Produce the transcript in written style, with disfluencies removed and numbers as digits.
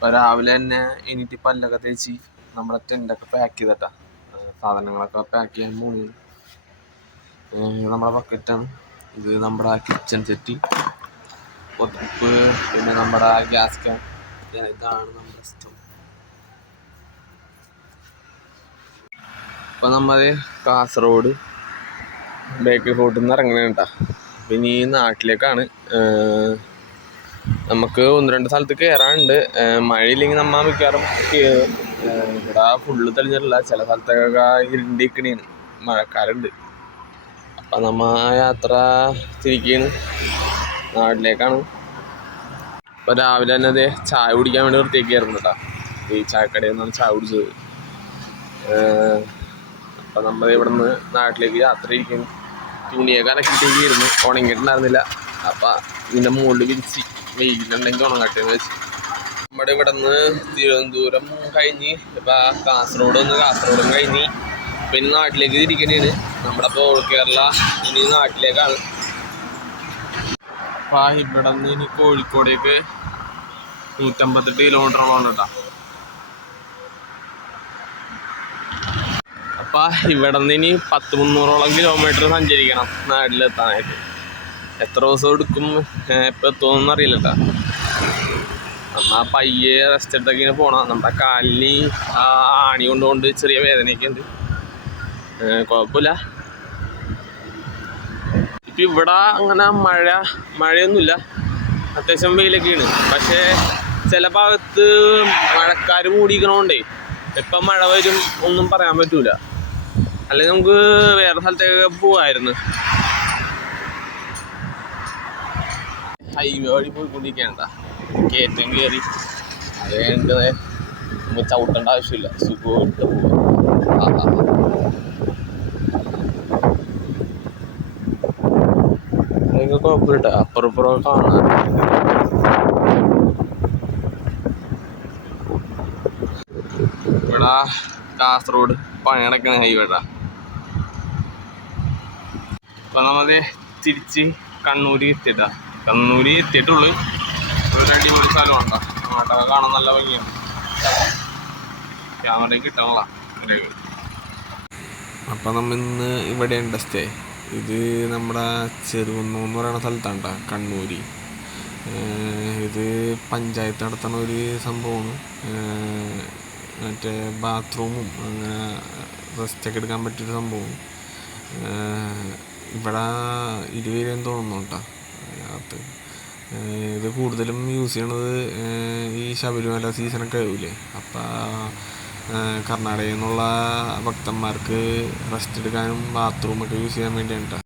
ഇപ്പോൾ രാവിലെ തന്നെ എണീറ്റ് പല്ലൊക്കെ തേച്ച് നമ്മുടെ ടെൻ്റൊക്കെ പാക്ക് ചെയ്തിട്ടാ സാധനങ്ങളൊക്കെ പാക്ക് ചെയ്യാൻ പോണി. നമ്മുടെ ബക്കറ്റാണ് ഇത്, നമ്മുടെ കിച്ചൺ സെറ്റ്, പൊതുപ്പ്, പിന്നെ നമ്മുടെ ഗ്യാസ് ക്യാൻ, ഇതാണ് നമ്മുടെ സ്റ്റവ്. ഇപ്പം നമ്മൾ കാസർഗോഡ് ബേക്കറി ഫോർട്ടിൽ നിന്ന് ഇറങ്ങണ കേട്ടാ. പിന്നെ ഈ നാട്ടിലേക്കാണ്. നമുക്ക് 1-2 സ്ഥലത്ത് കയറാനുണ്ട്. മഴയില്ലെങ്കിൽ നമ്മൾ മിക്കവാറും കയറും. ഇവിടെ ഫുള്ള് തെളിഞ്ഞിട്ടില്ല, ചില സ്ഥലത്തൊക്കെ ഇരുണ്ടിക്കണേന്, മഴക്കാരുണ്ട്. അപ്പം നമ്മ യാത്ര തിരിക്കുകയാണ്, നാട്ടിലേക്കാണ്. ഇപ്പം രാവിലെ തന്നെ അതെ ചായ കുടിക്കാൻ വേണ്ടി വൃത്തിയാക്കിയായിരുന്നു കേട്ടോ. ഈ ചായക്കടയിൽ നിന്നാണ് ചായ കുടിച്ചത്. അപ്പം നമ്മൾ ഇവിടെ നിന്ന് നാട്ടിലേക്ക് യാത്ര ഇരിക്കുന്നു. തുണിയൊക്കെ അലക്കിയിട്ടേക്കായിരുന്നു, ഉണങ്ങിയിട്ടുണ്ടായിരുന്നില്ല. അപ്പം ഇതിൻ്റെ മുകളിൽ വിരിച്ച് വെയിലുണ്ടെങ്കിൽ ഉണങ്ങട്ടെന്ന് വെച്ച് നമ്മുടെ ഇവിടെ നിന്ന് തിരുവനന്തപുരം കഴിഞ്ഞ് ഇപ്പം കാസർഗോഡും കഴിഞ്ഞ് പിന്നെ നാട്ടിലേക്ക് തിരിക്കണേന്. നമ്മുടെ ഇപ്പോൾ കേരള ഇനി നാട്ടിലേക്കാണ്. അപ്പം ഇവിടെ നിന്ന് ഇനി കോഴിക്കോടേക്ക് 158 കിലോമീറ്ററോളം കേട്ടോ. അപ്പം ഇവിടെ നിന്ന് ഇനി 100-300 കിലോമീറ്റർ സഞ്ചരിക്കണം നാട്ടിലെത്താനായിട്ട്. എത്ര ദിവസം എടുക്കും, ഇപ്പം എത്തുമെന്നൊന്നും അറിയില്ല കേട്ടോ. നമ്മൾ പയ്യെ റെസ്റ്റ് എടുത്തൊക്കെ ഇങ്ങനെ പോകണം. നമ്മുടെ കാലിന് ആണി കൊണ്ടുകൊണ്ട് ചെറിയ വേദനയൊക്കെ ഉണ്ട്, കുഴപ്പമില്ല. ഇപ്പം ഇവിടെ അങ്ങനെ മഴയൊന്നുമില്ല, അത്യാവശ്യം വെയിലൊക്കെയാണ്. പക്ഷേ ചില ഭാഗത്ത് മഴക്കാർ മൂടിക്കണോണ്ടേ എപ്പം മഴ വരും ഒന്നും പറയാൻ പറ്റൂല. അല്ലെങ്കിൽ നമുക്ക് വേറെ സ്ഥലത്തേക്ക് പോവായിരുന്നു. ഹൈവേ വഴി പോയിക്കൊണ്ടിരിക്കുകയാണ്. കയറ്റം കയറി അത് കഴിഞ്ഞിട്ട് നമുക്ക് ചവിട്ടേണ്ട ആവശ്യമില്ല, സുഖമായിട്ട് പോവാം. നിങ്ങൾക്ക് കുഴപ്പമില്ല, അപ്പുറപ്പുറം കാണാൻ. ഇവിടെ കാസർഗോഡ് പണി നടക്കുന്ന ഹൈവേടാ. അപ്പം നമ്മളത് തിരിച്ച് കണ്ണൂർ എത്തിയിട്ടുള്ളൂ. ഒരു അടിപൊളി സ്ഥലമുണ്ടോ, നാട്ടൊക്കെ കാണാൻ നല്ല ഭംഗിയാണ്. ക്യാമറ കിട്ടണല്ല. അപ്പം നമ്മൾ ഇന്ന് ഇവിടെയുണ്ട് സ്റ്റേ. ഇത് നമ്മുടെ ചെറുകുന്ന് എന്ന് പറയുന്ന സ്ഥലത്താണ് കേട്ടോ, കണ്ണൂർ. ഇത് പഞ്ചായത്ത് നടത്തുന്ന ഒരു സംഭവമാണ്. മറ്റേ ബാത്റൂമും അങ്ങനെ റെസ്റ്റൊക്കെ എടുക്കാൻ പറ്റിയൊരു സംഭവം. ഇവിടെ 20 പേരെന്ന് തോന്നുന്നു കേട്ടോ അതിനകത്ത്. ഇത് കൂടുതലും യൂസ് ചെയ്യണത് ഈ ശബരിമല സീസണൊക്കെ ആവില്ലേ, അപ്പം കർണാടകയിൽ നിന്നുള്ള ഭക്തന്മാർക്ക് റെസ്റ്റ് എടുക്കാനും ബാത്റൂമൊക്കെ യൂസ് ചെയ്യാൻ വേണ്ടിയാണ് കേട്ടോ.